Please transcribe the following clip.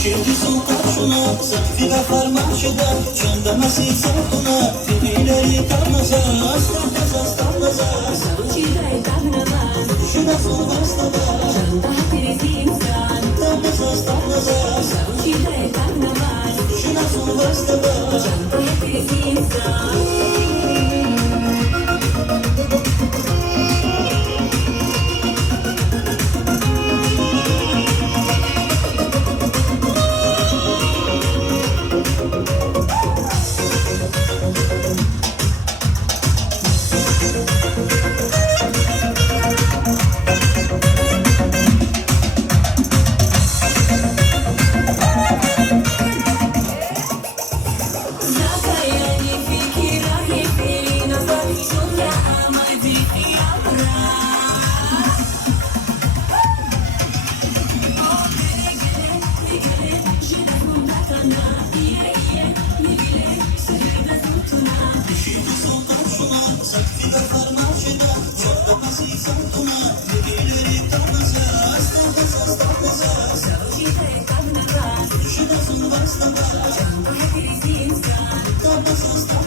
Scendi sul caccione, se figa farmacida, c'è da nasì saltona, figlia di carnosa, sta. Salucide carnaval, Şuna sul bastava, canta Tirizinsan. sta. Salucide carnaval, Şuna sul bastava, canta Tirizinsan. figa farmacida, c'è da nasì saltona, figlia di carnosa, sta. Salucide carnaval, Şuna sul bastava, canta Tirizinsan. sta.